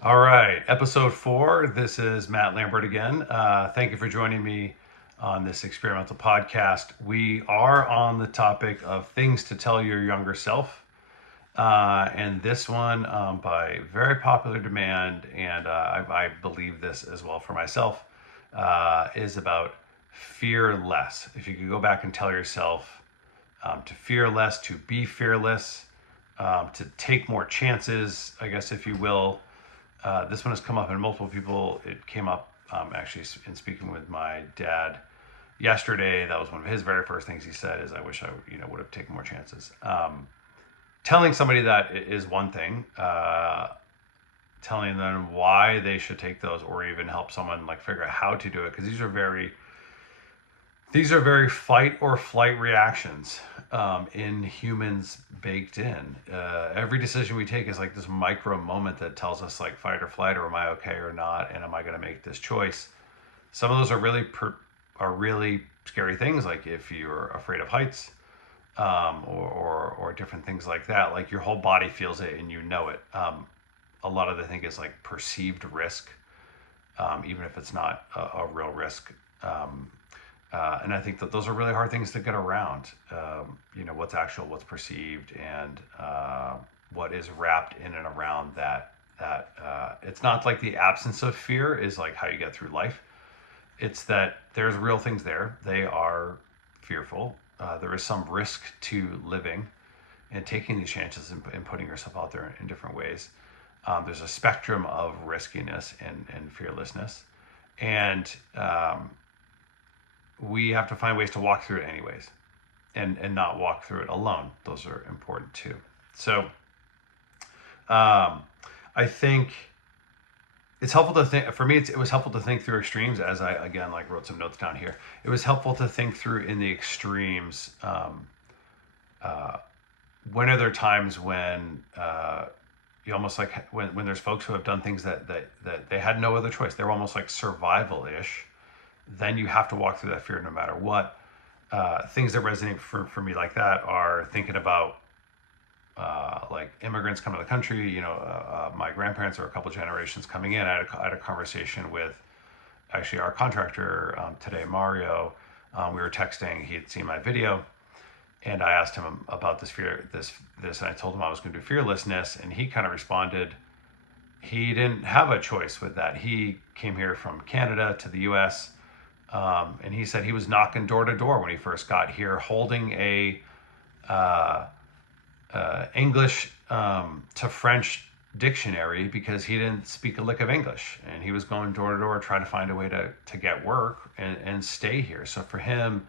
All right, episode 4. This is Matt Lambert again. Thank you for joining me on this experimental podcast. We are on the topic of things to tell your younger self. And this one, by very popular demand, and I believe this as well for myself, is about fear less. If you could go back and tell yourself to fear less, to be fearless, to take more chances, I guess, if you will. This one has come up in multiple people. It came up actually in speaking with my dad yesterday. That was one of his very first things he said is, "I wish I would have taken more chances." Telling somebody that is one thing. Telling them why they should take those, or even help someone like figure out how to do it, because these are very fight or flight reactions in humans baked in. Every decision we take is like this micro moment that tells us like fight or flight, or am I okay or not, and am I going to make this choice? Some of those are really scary things, like if you're afraid of heights, or different things like that. Like your whole body feels it and you know it. A lot of the thing is like perceived risk, even if it's not a real risk. And I think that those are really hard things to get around. What's actual, what's perceived, and what is wrapped in and around that. It's not like the absence of fear is like how you get through life. It's that there's real things there. They are fearful. There is some risk to living and taking these chances and putting yourself out there in different ways. There's a spectrum of riskiness and fearlessness. And we have to find ways to walk through it anyways, and not walk through it alone. Those are important too. So I think it's helpful to think, for me, it was helpful to think through extremes, as I, again, like wrote some notes down here. It was helpful to think through in the extremes. When are there times when you almost like when there's folks who have done things that they had no other choice. They were almost like survival-ish. Then you have to walk through that fear no matter what. Things that resonate for me like that are thinking about like immigrants coming to the country. My grandparents are a couple generations coming in. I had a conversation with actually our contractor today, Mario. We were texting. He had seen my video, and I asked him about this fear, this, and I told him I was going to do fearlessness, and he kind of responded. He didn't have a choice with that. He came here from Canada to the U.S. And he said he was knocking door to door when he first got here, holding a English to French dictionary, because he didn't speak a lick of English, and he was going door to door trying to find a way to get work and stay here. So for him,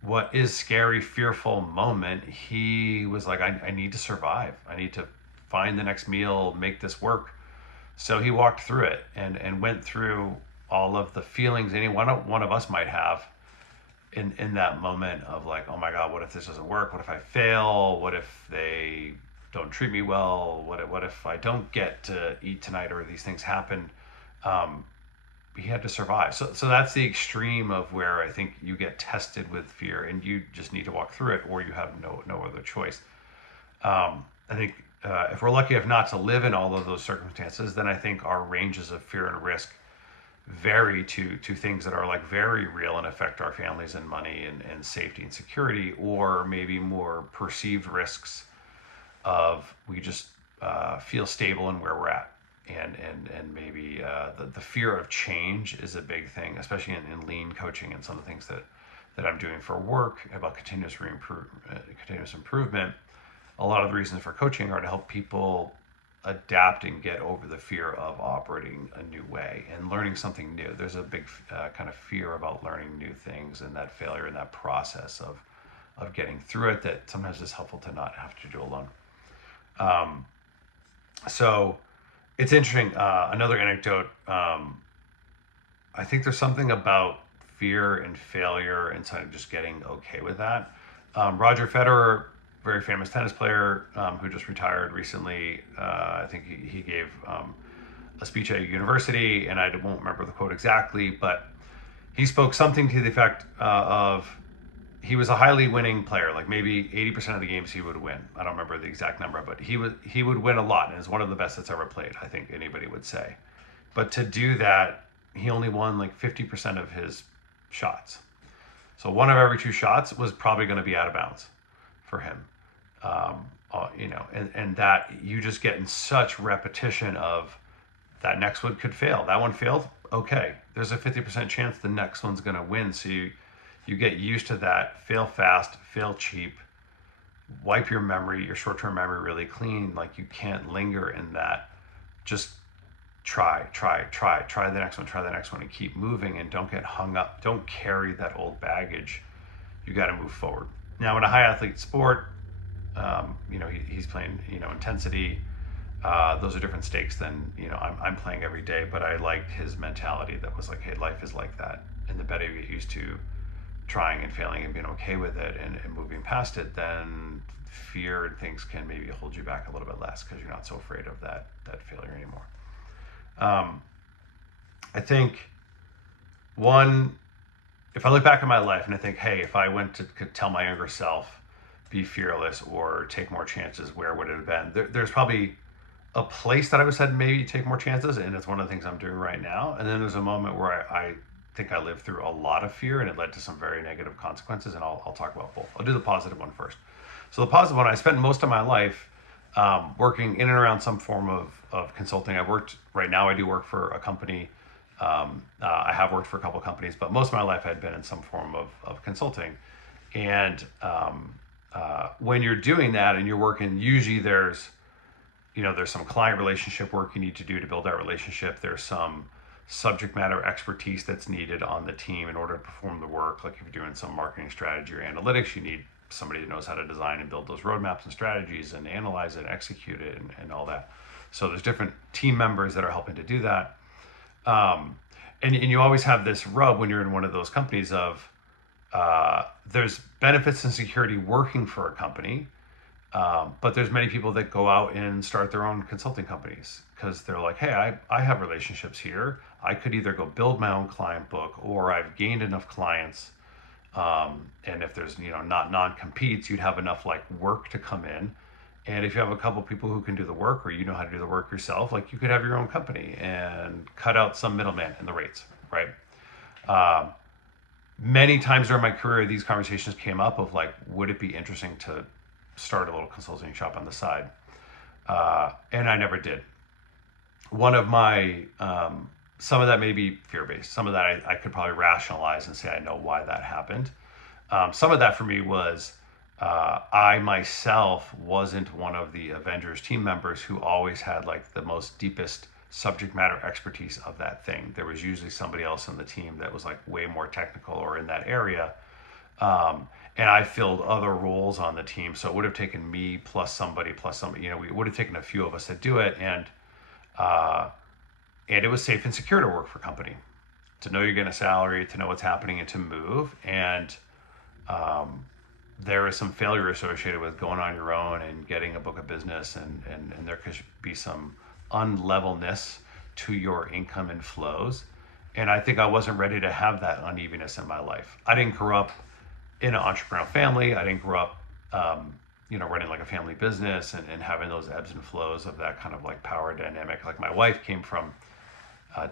what is scary, fearful moment, he was like, I need to survive. I need to find the next meal, make this work. So he walked through it and went through all of the feelings any one of us might have in that moment of like, oh my God, what if this doesn't work? What if I fail? What if they don't treat me well? What if I don't get to eat tonight, or these things happen? He had to survive. So that's the extreme of where I think you get tested with fear, and you just need to walk through it, or you have no other choice. I think if we're lucky enough not to live in all of those circumstances, then I think our ranges of fear and risk vary to things that are like very real and affect our families and money and safety and security, or maybe more perceived risks of we just feel stable in where we're at. And maybe the fear of change is a big thing, especially in lean coaching and some of the things that I'm doing for work about continuous improvement. A lot of the reasons for coaching are to help people adapt and get over the fear of operating a new way and learning something new. There's a big kind of fear about learning new things, and that failure and that process of getting through it that sometimes is helpful to not have to do alone. So it's interesting. Another anecdote. I think there's something about fear and failure and sort of just getting okay with that. Roger Federer, very famous tennis player, who just retired recently. I think he gave a speech at a university, and I won't remember the quote exactly, but he spoke something to the effect of he was a highly winning player. Like maybe 80% of the games he would win. I don't remember the exact number, but he would win a lot, and is one of the best that's ever played, I think anybody would say. But to do that, he only won like 50% of his shots. So one of every two shots was probably going to be out of bounds for him. And that you just get in such repetition of that next one could fail. That one failed. Okay, there's a 50% chance the next one's going to win. So you get used to that. Fail fast, fail cheap, wipe your memory, your short-term memory really clean. Like you can't linger in that. Just try the next one and keep moving, and don't get hung up. Don't carry that old baggage. You got to move forward. Now in a high athlete sport, he's playing, intensity. Those are different stakes than, I'm playing every day, but I liked his mentality that was like, hey, life is like that. And the better you get used to trying and failing and being okay with it and moving past it, then fear and things can maybe hold you back a little bit less because you're not so afraid of that failure anymore. I think if I look back at my life and I think, hey, if I went to tell my younger self, be fearless or take more chances, where would it have been? There's probably a place that I would said maybe take more chances, and it's one of the things I'm doing right now. And then there's a moment where I think I lived through a lot of fear, and it led to some very negative consequences, and I'll talk about both. I'll do the positive one first. So the positive one, I spent most of my life working in and around some form of consulting. Right now I do work for a company. I have worked for a couple of companies, but most of my life I had been in some form of consulting. And when you're doing that and you're working, usually there's some client relationship work you need to do to build that relationship. There's some subject matter expertise that's needed on the team in order to perform the work. Like if you're doing some marketing strategy or analytics, you need somebody that knows how to design and build those roadmaps and strategies and analyze it and execute it and all that. So there's different team members that are helping to do that. And you always have this rub when you're in one of those companies of there's benefits and security working for a company, but there's many people that go out and start their own consulting companies because they're like, hey, I have relationships here. I could either go build my own client book, or I've gained enough clients. And if there's, not non-competes, you'd have enough like work to come in. And if you have a couple people who can do the work, or you know how to do the work yourself, like you could have your own company and cut out some middleman in the rates, right? Many times during my career, these conversations came up of like, would it be interesting to start a little consulting shop on the side? And I never did. One of my, some of that may be fear-based. Some of that I could probably rationalize and say I know why that happened. Some of that for me was I myself wasn't one of the Avengers team members who always had like the most deepest subject matter expertise of that thing. There was usually somebody else on the team that was like way more technical or in that area. And I filled other roles on the team. So it would have taken me plus somebody, we would have taken a few of us to do it. And it was safe and secure to work for a company, to know you're getting a salary, to know what's happening, and to move. And there is some failure associated with going on your own and getting a book of business, and there could be some unlevelness to your income and flows. And I think I wasn't ready to have that unevenness in my life. I didn't grow up in an entrepreneurial family. I didn't grow up, running like a family business and having those ebbs and flows of that kind of like power dynamic. Like my wife came from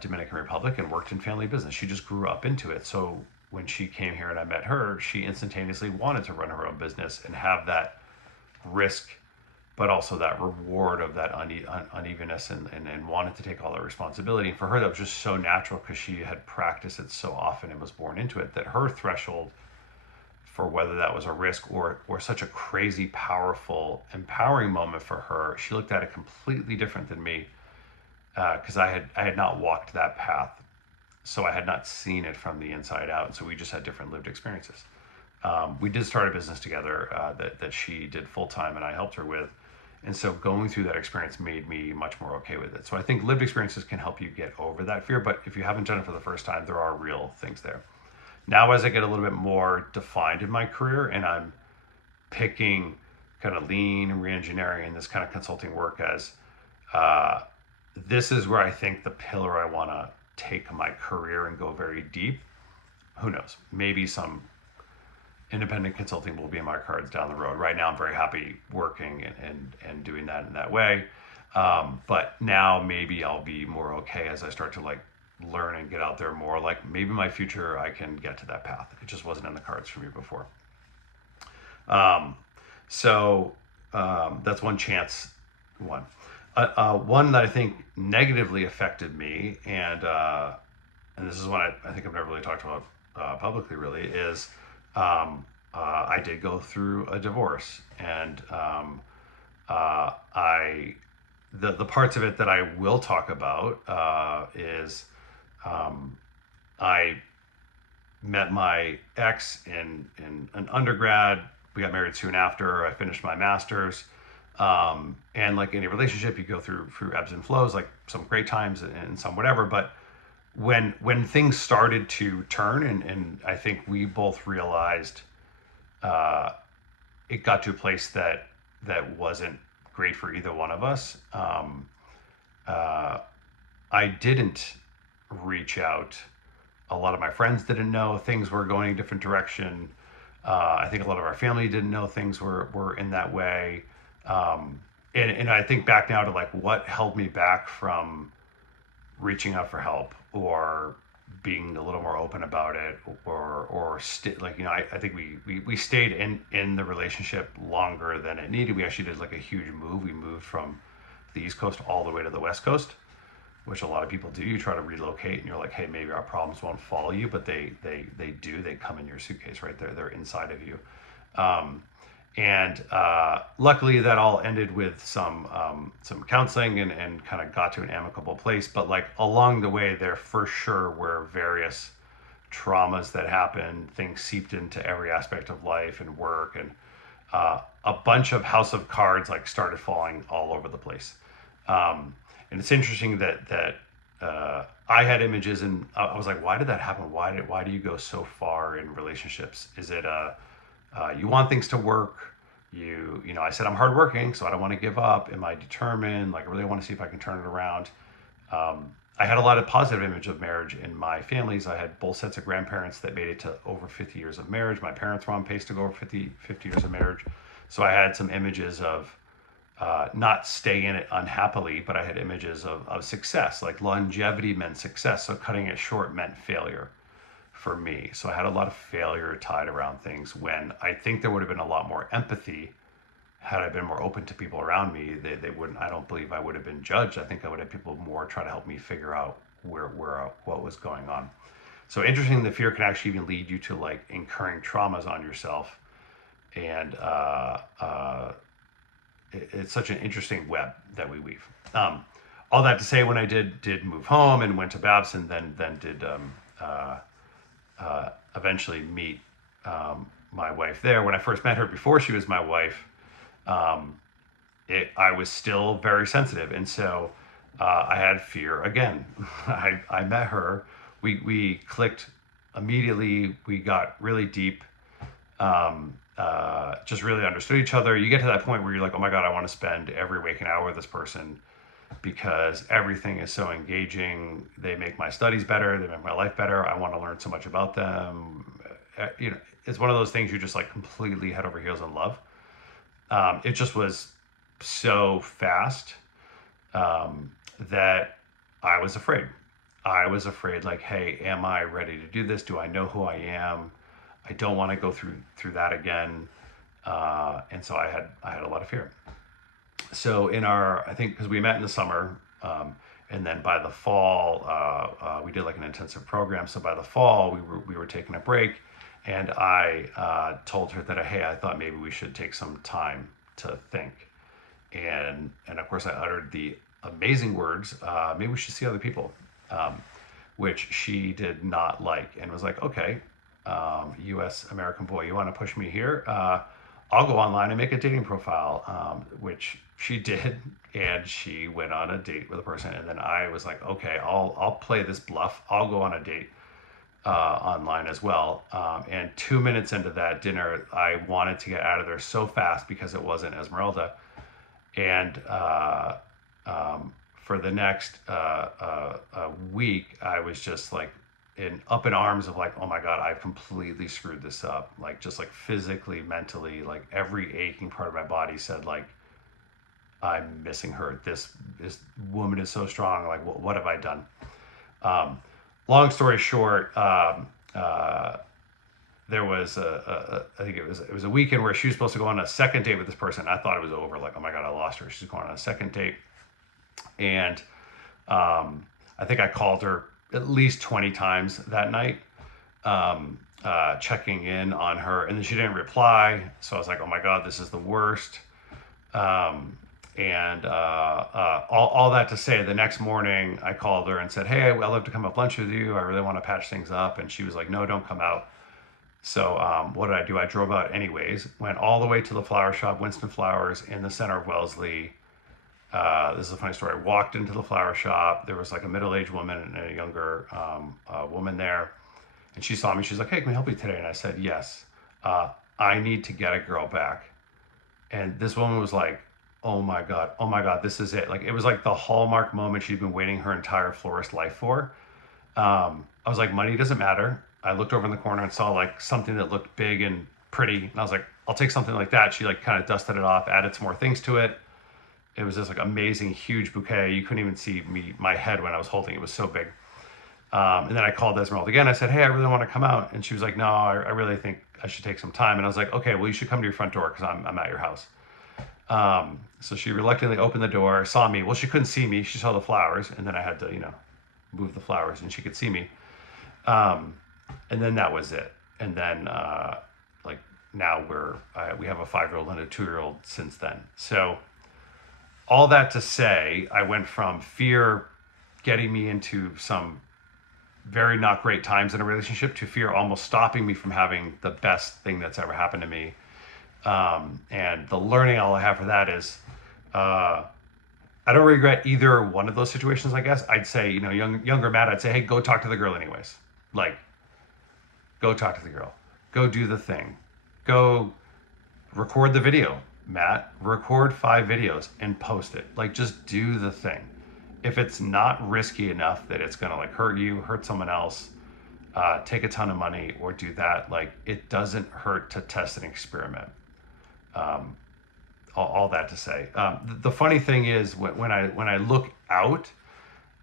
Dominican Republic and worked in family business. She just grew up into it. So when she came here and I met her, she instantaneously wanted to run her own business and have that risk, but also that reward of that unevenness and wanted to take all that responsibility. And for her, that was just so natural because she had practiced it so often and was born into it, that her threshold for whether that was a risk or such a crazy, powerful, empowering moment for her, she looked at it completely different than me because I had not walked that path. So I had not seen it from the inside out. So we just had different lived experiences. We did start a business together that she did full time and I helped her with. And so going through that experience made me much more okay with it. So I think lived experiences can help you get over that fear. But if you haven't done it for the first time, there are real things there. Now, as I get a little bit more defined in my career and I'm picking kind of lean and re-engineering and this kind of consulting work as this is where I think the pillar I want to take my career and go very deep. Who knows? Maybe some independent consulting will be in my cards down the road. Right now, I'm very happy working and doing that in that way. But now maybe I'll be more okay as I start to like learn and get out there more. Like maybe my future, I can get to that path. It just wasn't in the cards for me before. Um, so that's one chance. One. One that I think negatively affected me, and this is one I think I've never really talked about publicly. Really, is I did go through a divorce, and I the parts of it that I will talk about is I met my ex in an undergrad. We got married soon after. I finished my master's. And like any relationship, you go through ebbs and flows, like some great times and some whatever. But when things started to turn, and I think we both realized uh, it got to a place that wasn't great for either one of us. Uh, I didn't reach out. A lot of my friends didn't know things were going a different direction. I think a lot of our family didn't know things were in that way. Um, and I think back now to like what held me back from reaching out for help or being a little more open about it like I think we stayed in the relationship longer than it needed. We actually did like a huge move. We moved from the East Coast all the way to the West Coast, which a lot of people do. You try to relocate and you're like, hey, maybe our problems won't follow you, but they do. They come in your suitcase right there. They're inside of you. Um, and luckily that all ended with some counseling and kind of got to an amicable place. But like along the way, there for sure were various traumas that happened. Things seeped into every aspect of life and work, and a bunch of house of cards like started falling all over the place. And it's interesting that I had images, and I was like, why did that happen? Why do you go so far in relationships? Is it you want things to work? I said I'm hardworking, so I don't want to give up. Am I determined? Like I really want to see if I can turn it around. I had a lot of positive image of marriage in my families. I had both sets of grandparents that made it to over 50 years of marriage. My parents were on pace to go over 50 years of marriage. So I had some images of not stay in it unhappily, but I had images of success. Like longevity meant success. So cutting it short meant failure for me. So I had a lot of failure tied around things when I think there would have been a lot more empathy had I been more open to people around me. They wouldn't, I don't believe I would have been judged. I think I would have people more try to help me figure out what was going on. So interesting, the fear can actually even lead you to like incurring traumas on yourself. And it's such an interesting web that we weave. All that to say, when I did move home and went to Babson, then did eventually meet my wife there. When I first met her, before she was my wife, um, I was still very sensitive, and so I had fear again. I met her. We clicked immediately. We got really deep. Just really understood each other. You get to that point where you're like, oh my God, I want to spend every waking hour with this person because everything is so engaging. They make my studies better. They make my life better. I want to learn so much about them. It's one of those things you just like completely head over heels in love. It just was so fast that I was afraid. I was afraid, like, hey, am I ready to do this? Do I know who I am? I don't want to go through that again. And so I had a lot of fear. So I think because we met in the summer, and then by the fall, we did like an intensive program. So by the fall, we were taking a break, and I told her that hey, I thought maybe we should take some time to think, and of course I uttered the amazing words, maybe we should see other people, which she did not like, and was like, okay, U.S. American boy, you want to push me here? I'll go online and make a dating profile, which she did, and she went on a date with a person, and then I was like, okay, I'll play this bluff. I'll go on a date online as well. And 2 minutes into that dinner, I wanted to get out of there so fast because it wasn't Esmeralda, and for the next week, I was just like up in arms of like, oh my God, I've completely screwed this up. Like just like physically, mentally, like every aching part of my body said like, I'm missing her. This woman is so strong. Like, what have I done? Um, Long story short, there was I think it was a weekend where she was supposed to go on a second date with this person. I thought it was over. Like, oh my God, I lost her. She's going on a second date, and I think I called her at least 20 times that night, checking in on her, and then she didn't reply. So I was like, oh my God, this is the worst. And all that to say, the next morning I called her and said, hey, I'd love to come have lunch with you. I really want to patch things up. And she was like, no, don't come out. So what did I do? I drove out anyways, went all the way to the flower shop, Winston Flowers, in the center of Wellesley. This is a funny story. I walked into the flower shop. There was like a middle-aged woman and a younger woman there. And she saw me. She's like, hey, can we help you today? And I said, yes. I need to get a girl back. And this woman was like, oh my God, this is it. Like, it was like the hallmark moment she'd been waiting her entire florist life for. I was like, money doesn't matter. I looked over in the corner and saw like something that looked big and pretty. And I was like, I'll take something like that. She like kind of dusted it off, added some more things to it. It was this like amazing, huge bouquet. You couldn't even see my head when I was holding it. It was so big. And then I called Esmeralda again. I said, hey, I really want to come out. And she was like, no, I really think I should take some time. And I was like, okay, well, you should come to your front door because I'm at your house. So she reluctantly opened the door, saw me. Well, she couldn't see me. She saw the flowers. And then I had to, move the flowers and she could see me. And then that was it. And then, like now we have a 5-year-old and a 2-year-old since then. So all that to say, I went from fear getting me into some very not great times in a relationship to fear almost stopping me from having the best thing that's ever happened to me. And the learning all I have for that is, I don't regret either one of those situations. I guess I'd say, younger Matt, I'd say, hey, go talk to the girl anyways. Like, go talk to the girl. Go do the thing. Go record the video, Matt. Record 5 videos and post it. Like, just do the thing. If it's not risky enough that it's gonna like hurt you, hurt someone else, take a ton of money, or do that, like it doesn't hurt to test and experiment. All that to say, the funny thing is when I look out,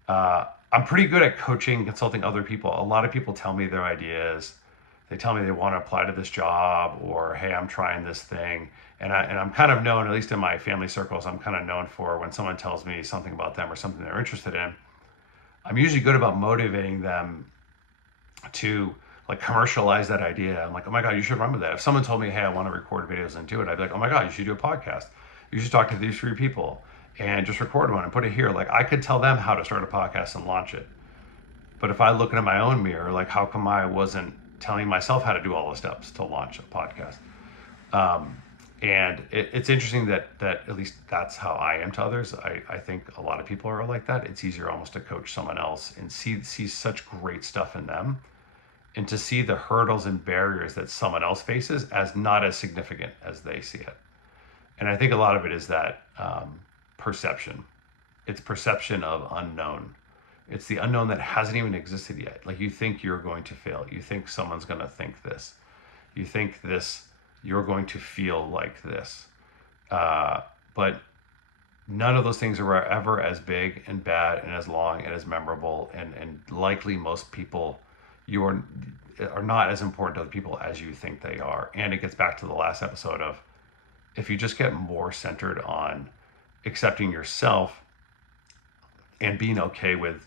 I'm pretty good at coaching, consulting other people. A lot of people tell me their ideas. They tell me they want to apply to this job, or hey, I'm trying this thing. And I'm kind of known, at least in my family circles, I'm kind of known for when someone tells me something about them or something they're interested in, I'm usually good about motivating them to like commercialize that idea. I'm like, oh my God, you should run with that. If someone told me, hey, I want to record videos and do it, I'd be like, oh my God, you should do a podcast. You should talk to these 3 people and just record one and put it here. Like I could tell them how to start a podcast and launch it. But if I look in my own mirror, like how come I wasn't telling myself how to do all the steps to launch a podcast? And it's interesting that at least that's how I am to others. I think a lot of people are like that. It's easier almost to coach someone else and see such great stuff in them, and to see the hurdles and barriers that someone else faces as not as significant as they see it. And I think a lot of it is that perception. It's perception of unknown. It's the unknown that hasn't even existed yet. Like you think you're going to fail. You think someone's going to think this. You think this, you're going to feel like this. But none of those things are ever as big and bad and as long and as memorable. And likely most people, you are not as important to other people as you think they are. And it gets back to the last episode of, if you just get more centered on accepting yourself and being okay with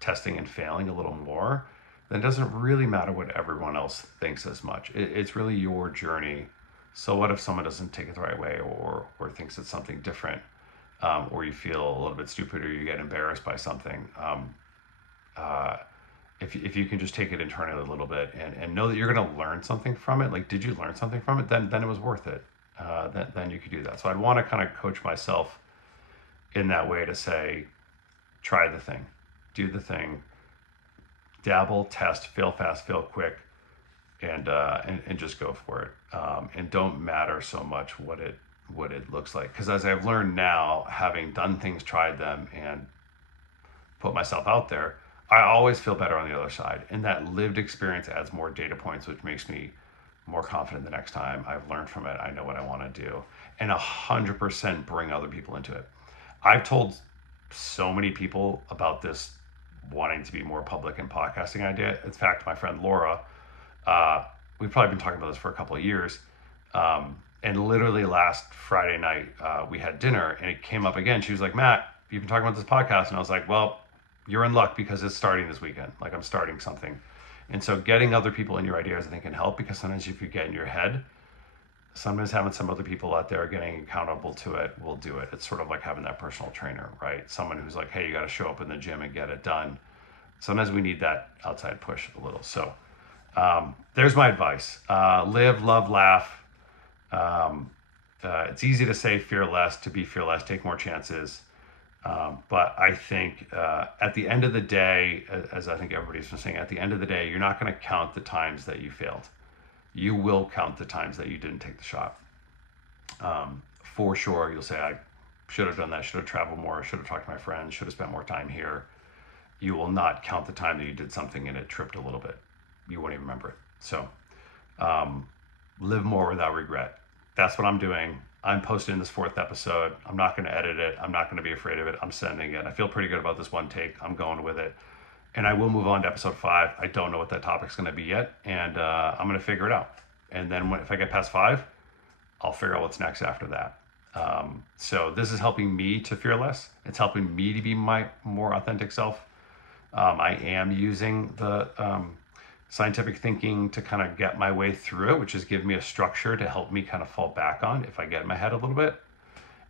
testing and failing a little more, then it doesn't really matter what everyone else thinks as much. It's really your journey. So what if someone doesn't take it the right way, or thinks it's something different, or you feel a little bit stupid, or you get embarrassed by something? If you can just take it internally a little bit and know that you're going to learn something from it, like did you learn something from it? Then it was worth it. Then you could do that. So I'd want to kind of coach myself in that way to say, try the thing, do the thing, dabble, test, fail fast, fail quick, and just go for it. And don't matter so much what it looks like. Because as I've learned now, having done things, tried them, and put myself out there, I always feel better on the other side. And that lived experience adds more data points, which makes me more confident the next time. I've learned from it. I know what I want to do. And 100% bring other people into it. I've told so many people about this wanting to be more public in podcasting idea. In fact, my friend Laura, uh, we've probably been talking about this for a couple of years. And literally last Friday night, we had dinner and it came up again. She was like, Matt, you've been talking about this podcast. And I was like, well, you're in luck because it's starting this weekend. Like I'm starting something. And so getting other people in your ideas, I think, can help because sometimes if you get in your head, sometimes having some other people out there getting accountable to it will do it. It's sort of like having that personal trainer, right? Someone who's like, hey, you got to show up in the gym and get it done. Sometimes we need that outside push a little. So there's my advice. Live, love, laugh. It's easy to say fearless, to be fearless, take more chances. But I think at the end of the day, as I think everybody's been saying, at the end of the day, you're not going to count the times that you failed. You will count the times that you didn't take the shot. For sure, you'll say, I should have done that, should have traveled more, should have talked to my friends, should have spent more time here. You will not count the time that you did something and it tripped a little bit. You won't even remember it. So live more without regret. That's what I'm doing. I'm posting this 4th episode. I'm not going to edit it. I'm not going to be afraid of it. I'm sending it. I feel pretty good about this one take. I'm going with it. And I will move on to episode 5. I don't know what that topic's going to be yet. And I'm going to figure it out. And then if I get past 5, I'll figure out what's next after that. So this is helping me to fear less. It's helping me to be my more authentic self. I am using the scientific thinking to kind of get my way through it, which is give me a structure to help me kind of fall back on if I get in my head a little bit.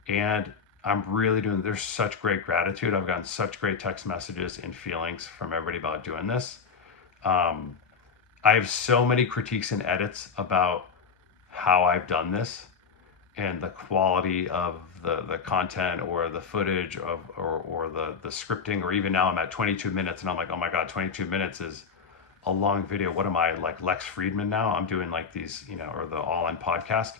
And I'm really there's such great gratitude. I've gotten such great text messages and feelings from everybody about doing this. I have so many critiques and edits about how I've done this and the quality of the content or the footage of or the scripting, or even now I'm at 22 minutes and I'm like, oh my God, 22 minutes is a long video. What am I, like Lex Friedman now? I'm doing like these, or the All In podcast.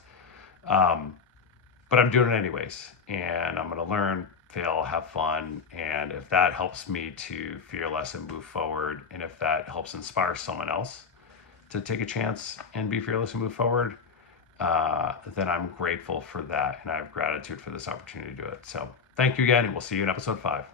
But I'm doing it anyways. And I'm going to learn, fail, have fun. And if that helps me to fear less and move forward, and if that helps inspire someone else to take a chance and be fearless and move forward, then I'm grateful for that. And I have gratitude for this opportunity to do it. So thank you again, and we'll see you in episode 5.